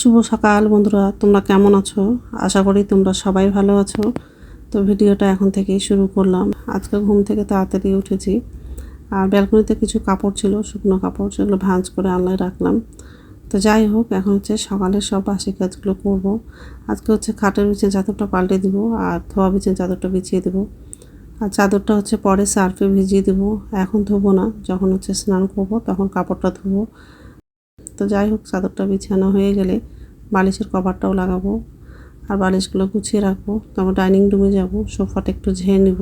শুভ সকাল বন্ধুরা, তোমরা কেমন আছো? আশা করি তোমরা সবাই ভালো আছো। তো ভিডিওটা এখন থেকেই শুরু করলাম। আজকে ঘুম থেকে তাড়াতাড়ি উঠেছি, আর ব্যালকনিতে কিছু কাপড় ছিল, শুকনো কাপড়, সেগুলো ভাঁজ করে আলনায় রাখলাম। তো যাই হোক, এখন হচ্ছে সকালের সব বাসি কাজগুলো করব। আজকে হচ্ছে খাটের বিছানার চাদরটা পাল্টে দিব, আর ধোয়া বিছানার চাদরটা বিছিয়ে দেবো। আর চাদরটা হচ্ছে পরে সার্ফে ভিজিয়ে দেবো, এখন ধোবো না, যখন হচ্ছে স্নান করব তখন কাপড়টা ধোবো। তো যাই হোক, চাদরটা বিছানো হয়ে গেলে বালিশের কভারটাও লাগাবো, আর বালিশগুলো গুছিয়ে রাখবো। তারপর ডাইনিং রুমে যাব, সোফাটা একটু ঝেড়ে নেব।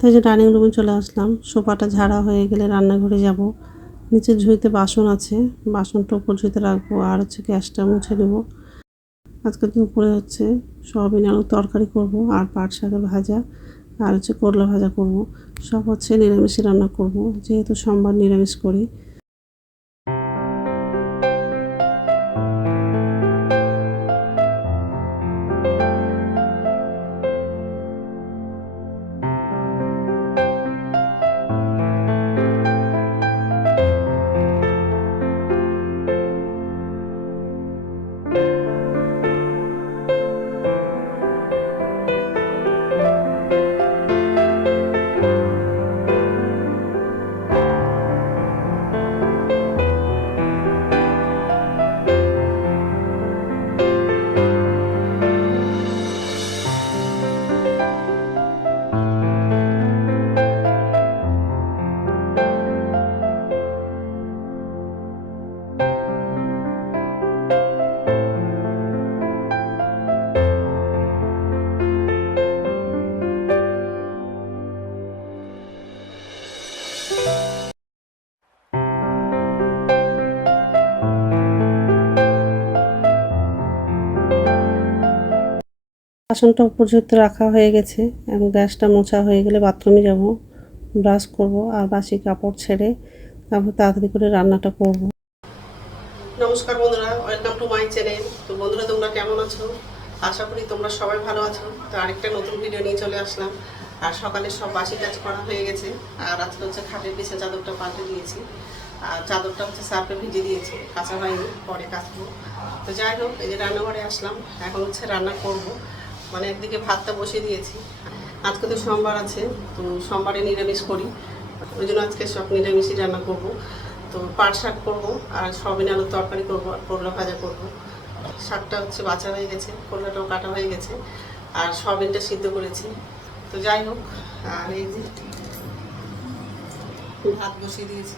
তাই যে ডাইনিং রুমে চলে আসলাম। সোফাটা ঝাড়া হয়ে গেলে রান্নাঘরে যাব। নিচে ঝুড়িতে বাসন আছে, বাসনটা উপর ঝুড়িতে রাখবো, আর হচ্ছে গ্যাসটা মুছে নেবো। আজকে দুপুরে হচ্ছে সয়াবিন আলুর তরকারি করব, আর পাট শাকের ভাজা, আর হচ্ছে করলা ভাজা করব। সব হচ্ছে নিরামিষই রান্না করব, যেহেতু সোমবার নিরামিষ করি। বাসনটা উপর ঝুড়িতে রাখা হয়ে গেছে, এবং গ্যাসটা মোছা হয়ে গেলে বাথরুমে যাব, ব্রাশ করব, আর বাসি কাপড় ছেড়ে তারপর তাড়াতাড়ি করে রান্নাটা করব। নমস্কার বন্ধুরা, ওয়েলকাম টু মাই চ্যানেল। তো বন্ধুরা, তোমরা কেমন আছো? আশা করি তোমরা সবাই ভালো আছো। তো আরেকটা নতুন ভিডিও নিয়ে চলে আসলাম। আর সকালে সব বাসি কাজ করা হয়ে গেছে, আর আজকে হচ্ছে খাটের পিছে চাদরটা পাল্টে দিয়েছি, আর চাদরটা হচ্ছে সার্ফে ভিজিয়ে দিয়েছি, কাঁচা হয়নি, পরে কাচবো। তো যাই হোক, এই যে রান্নাঘরে আসলাম, এখন হচ্ছে রান্না করব। মানে একদিকে ভাতটা বসিয়ে দিয়েছি। আজকে তো সোমবার আছে, তো সোমবারে নিরামিষ করি, ওই জন্য আজকে সব নিরামিষই রান্না করব। তো পাট শাক করবো, আর সয়াবিন আলুর তরকারি করবো, আর করলা ভাজা করবো। শাকটা হচ্ছে বাছা হয়ে গেছে, করলাটাও কাটা হয়ে গেছে, আর সয়াবিনটা সিদ্ধ করেছি। তো যাই হোক, আর এই যে ভাত বসিয়ে দিয়েছি,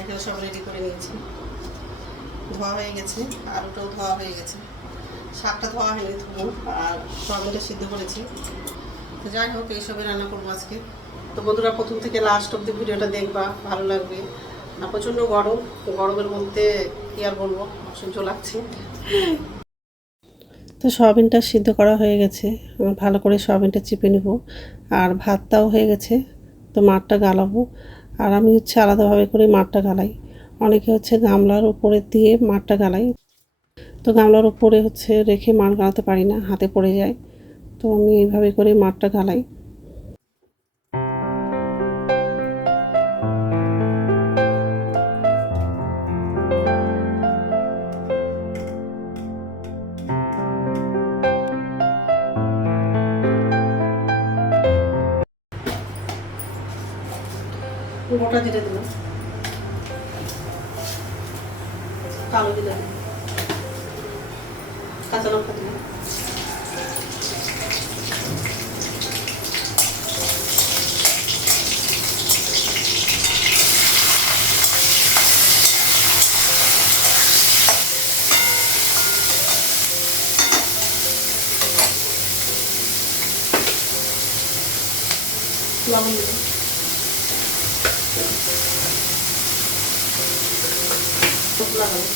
এখানে সব রেডি করে নিয়েছি। ধোয়া হয়ে গেছে, আলুটাও ধোয়া হয়ে গেছে, শাকটা ধোয়া হয়নি, ধুবো, আর সয়াবিনটা সিদ্ধ করেছি। তো যাই হোক, এইসবই রান্না করবো আজকে। তো বন্ধুরা, প্রথম থেকে লাস্ট অব্দি ভিডিওটা দেখবা, ভালো লাগবে। আর প্রচণ্ড গরম, গরমের মধ্যে কী আর বলবো, অসহ্য লাগছে। তো সয়াবিনটা সিদ্ধ করা হয়ে গেছে, ভালো করে সয়াবিনটা চিপে নেব, আর ভাতটাও হয়ে গেছে। তো মাঠটা গালাবো, আর আমি হচ্ছে আলাদাভাবে করে মাঠটা গালাই। অনেকে হচ্ছে গামলার উপরে দিয়ে মাঠটা গালাই, তো গামলার উপরে হচ্ছে রেখে মাঠ গালাতে পারি না, হাতে পড়ে যায়। তো আমি এইভাবে করে মাঠটা গালাই। গোটা জিরে দেবো, কালো দিলাম, কাঁচা লঙ্কা দিলাম, লবণ দিলাম, লাগাবো,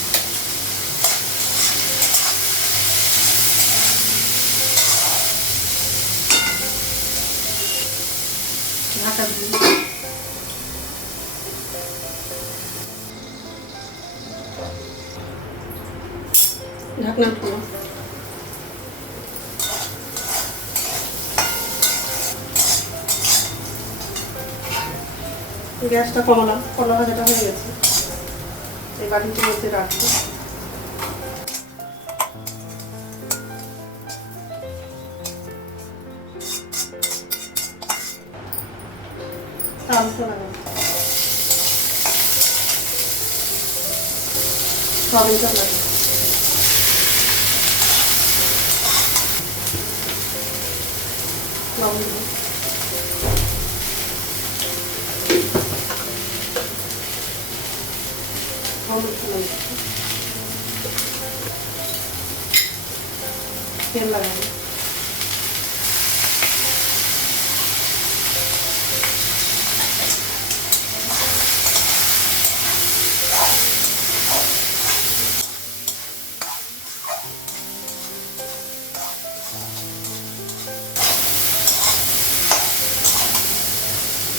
ঢাকা দিই, ঢাকনা খুলো, গ্যাসটা কমালাম, কলা ভাজাটা হয়ে গেছে, এই বাটির মধ্যে রাখবো। তালটা লাগাবো, সয়াবিনটা লাগাবো, লবণ দেবো, হলুদ দিলাম, তেল লাগাবো,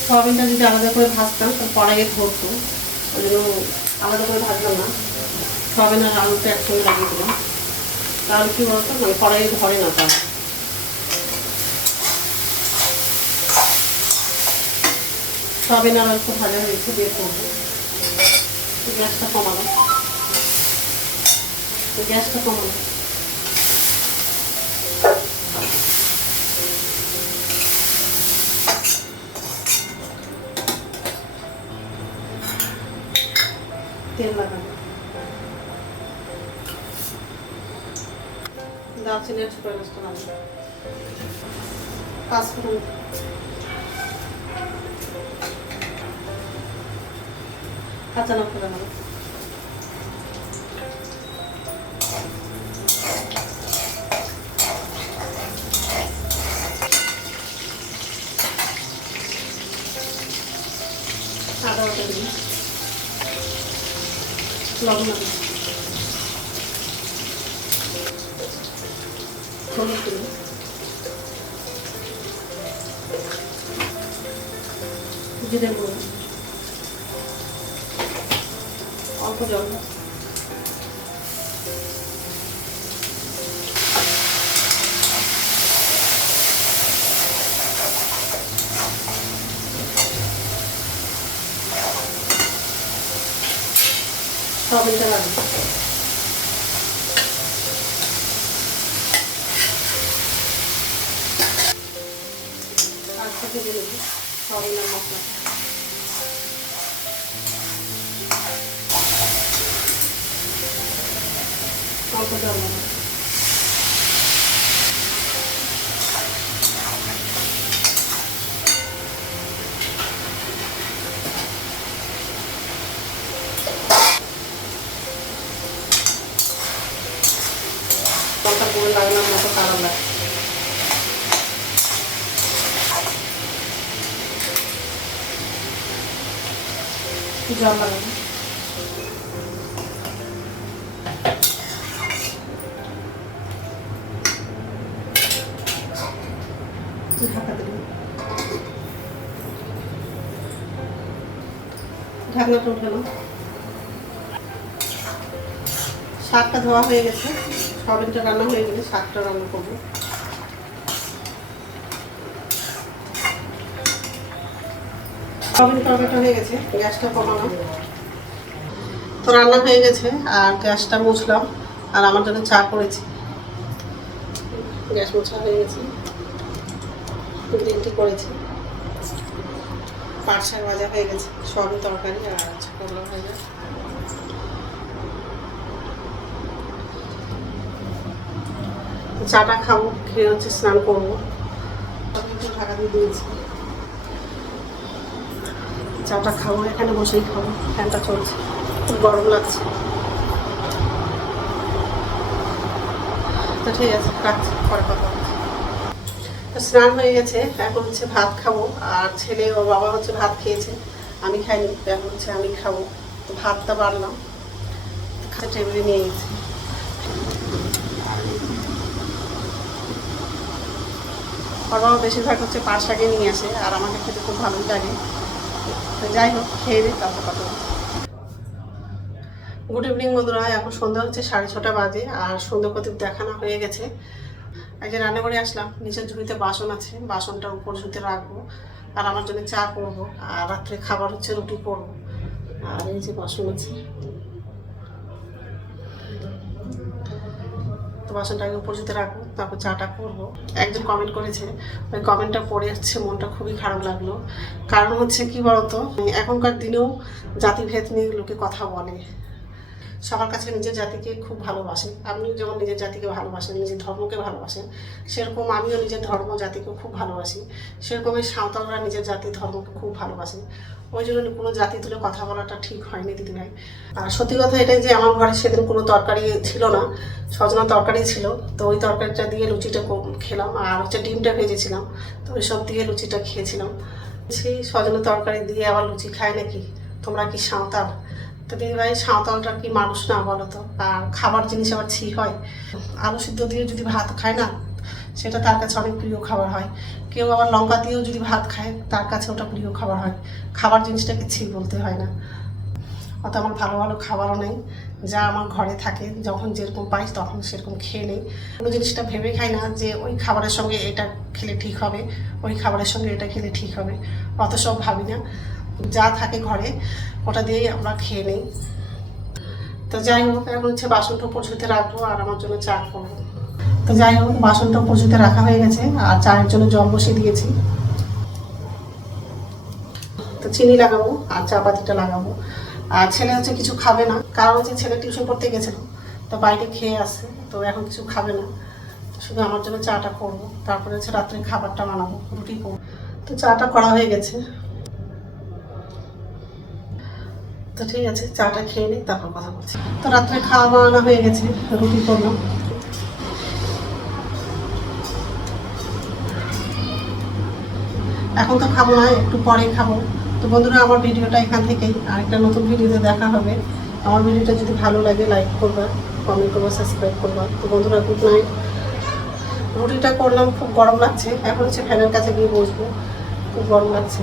সয়াবিনটা যদি আলাদা করে ভাজতাম তাহলে কড়াইয়ে ধরতো, ওই জন্য আলাদা করে ভাজলাম না, সয়াবিন আর আলুটা একসঙ্গে লাগিয়ে দিলাম, তাহলে কী বলতো মানে কড়াইয়ে ধরে না। তার সয়াবিন আর একটু ভাজা হয়েছে, বের করবো, গ্যাসটা কমালাম, গ্যাসটা কমালাম, তেল লাগাবো, দারচিনির ছোটো এলাচটা লাগাবো, 5 ফোড়ন, কাঁচা লঙ্কা লাগাবো, আদা বাটা দিই, লবণ দিই, হলুদ দিই, জিরে গুঁড়ো, অল্প জল, সয়াবিনটা লাগবে, আর সাথে দিয়ে দেবো সয়াবিনের মশলা, অল্প জল লাগাবো, লঙ্কা গুঁড়ো লাগানোর মতো কালো লাগে, জল লাগাবো, ঢাকা দেবো, ঢাকনাটা উঠালাম, শাকটা ধোয়া হয়ে গেছে, সয়াবিনটা রান্না হয়ে গেলে শাকটা রান্না করবো। সয়াবিন তরকারিটা হয়ে গেছে, গ্যাসটা কমানো, তো রান্না হয়ে গেছে আর গ্যাসটা মুছলাম, আর আমার জন্য চা করেছি, গ্যাস মোছা হয়ে গেছে, গ্রিন টি করেছি, পাট শাক ভাজা হয়ে গেছে, সয়াবিন তরকারি আর করলা ভাজা। চাটা খাবো, খেয়ে হচ্ছে স্নান করবো। একটু ঢাকা দিয়ে দিয়েছি, চাটা খাবো, এখানে বসেই খাবো, ফ্যানটা চলছে, খুব গরম লাগছে। তো ঠিক আছে, রাখছি, পরে কথা হচ্ছে। তো স্নান হয়ে গেছে, এখন হচ্ছে ভাত খাবো। আর ছেলে ওর বাবা হচ্ছে ভাত খেয়েছে, আমি খাইনি, এখন হচ্ছে আমি খাবো। তো ভাতটা বাড়লাম, টেবিলে নিয়ে গেছি। ওর বাবা বেশিরভাগ হচ্ছে পাট শাকে নিয়ে আসে, আর আমাকে খেতে খুব ভালোই লাগে। তো যাই হোক, খেয়ে দিই, তারপর কথা হচ্ছে। গুড ইভিনিং বন্ধুরা, এখন সন্ধ্যা হচ্ছে 6:30 বাজে, আর সন্ধ্যা প্রদীপ দেখানো হয়ে গেছে। এই যে রান্নাঘরে আসলাম, নিচের ঝুড়িতে বাসন আছে, বাসনটা উপর ঝুড়িতে রাখবো। আর আমার জন্য চা করবো, আর রাত্রে খাবার হচ্ছে রুটি করবো। আর এই যে বাসন আছে, তো বাসনটাকে উপর ঝুড়িতে রাখবো, তারপর চাটা করবো। একজন কমেন্ট করেছে, ওই কমেন্টটা পড়ে হচ্ছে মনটা খুবই খারাপ লাগলো। কারণ হচ্ছে কি বলতো, এখনকার দিনেও জাতিভেদ নিয়ে লোকে কথা বলে। সবার কাছে নিজের জাতিকে খুব ভালোবাসেন। আপনিও যেমন নিজের জাতিকে ভালোবাসেন, নিজের ধর্মকে ভালোবাসেন, সেরকম আমিও নিজের ধর্ম জাতিকে খুব ভালোবাসি। সেরকমই সাঁওতালরা নিজের জাতি ধর্মকে খুব ভালোবাসে। ওই জন্য কোনো জাতি তুলে কথা বলাটা ঠিক হয়নি দিদিভাই। আর সত্যি কথা এটাই যে আমার ঘরে সেদিন কোনো তরকারি ছিল না, সজনা তরকারি ছিল। তো ওই তরকারিটা দিয়ে লুচিটা খেলাম, আর হচ্ছে ডিমটা ভেজেছিলাম, তো ওইসব দিয়ে লুচিটা খেয়েছিলাম। সেই সজনা তরকারি দিয়ে আবার লুচি খায় নাকি? তোমরা কি সাঁওতাল? তো দিদিভাই, সাঁওতালটা কি মানুষ না বলো তো? আর খাবার জিনিস আবার ছি হয়? আলু সিদ্ধ দিয়ে যদি ভাত খায় না, সেটা তার কাছে অনেক প্রিয় খাবার হয়। কেউ আবার লঙ্কা দিয়েও যদি ভাত খায়, তার কাছে ওটা প্রিয় খাবার হয়। খাবার জিনিসটাকে ছি বলতে হয় না। অত আমার ভালো ভালো খাবারও নেই, যা আমার ঘরে থাকে, যখন যেরকম পাই তখন সেরকম খেয়ে নেই। কোনো জিনিসটা ভেবে খাই না যে ওই খাবারের সঙ্গে এটা খেলে ঠিক হবে, ওই খাবারের সঙ্গে এটা খেলে ঠিক হবে, অত সব ভাবি না। যা থাকে ঘরে ওটা দিয়েই আমরা খেয়ে নিই। তো যাই হোক, এখন হচ্ছে বাসনটা পরিষ্কার রাখবো, আর আমার জন্য চা করবো। তো যাই হোক, বাসনটা পরিষ্কার রাখা হয়ে গেছে, আর চায়ের জন্য জল বসিয়ে দিয়েছি। তো চিনি লাগাবো আর চা পাতিটা লাগাবো। আর ছেলে হচ্ছে কিছু খাবে না, কারণ হচ্ছে ছেলে টিউশন পড়তে গেছিল, তো বাইরে খেয়ে আসছে, তো এখন কিছু খাবে না। শুধু আমার জন্য চাটা করবো, তারপরে হচ্ছে রাত্রে খাবারটা বানাবো, রুটি করবো। তো চাটা করা হয়ে গেছে। তো ঠিক আছে, চাটা খেয়ে নিই, তারপর কথা বলছি। তো রাত্রে খাওয়া বানানো হয়ে গেছে, রুটি করলাম। এখন তো খাবো না, একটু পরে খাবো। তো বন্ধুরা, আমার ভিডিওটা এখান থেকেই, আরেকটা নতুন ভিডিওতে দেখা হবে। আমার ভিডিওটা যদি ভালো লাগে লাইক করবা, কমেন্ট করবা, সাবস্ক্রাইব করবা। তো বন্ধুরা, গুড নাইট। রুটিটা করলাম, খুব গরম লাগছে, এখন হচ্ছে ফ্যানের কাছে গিয়ে বসবো, খুব গরম লাগছে।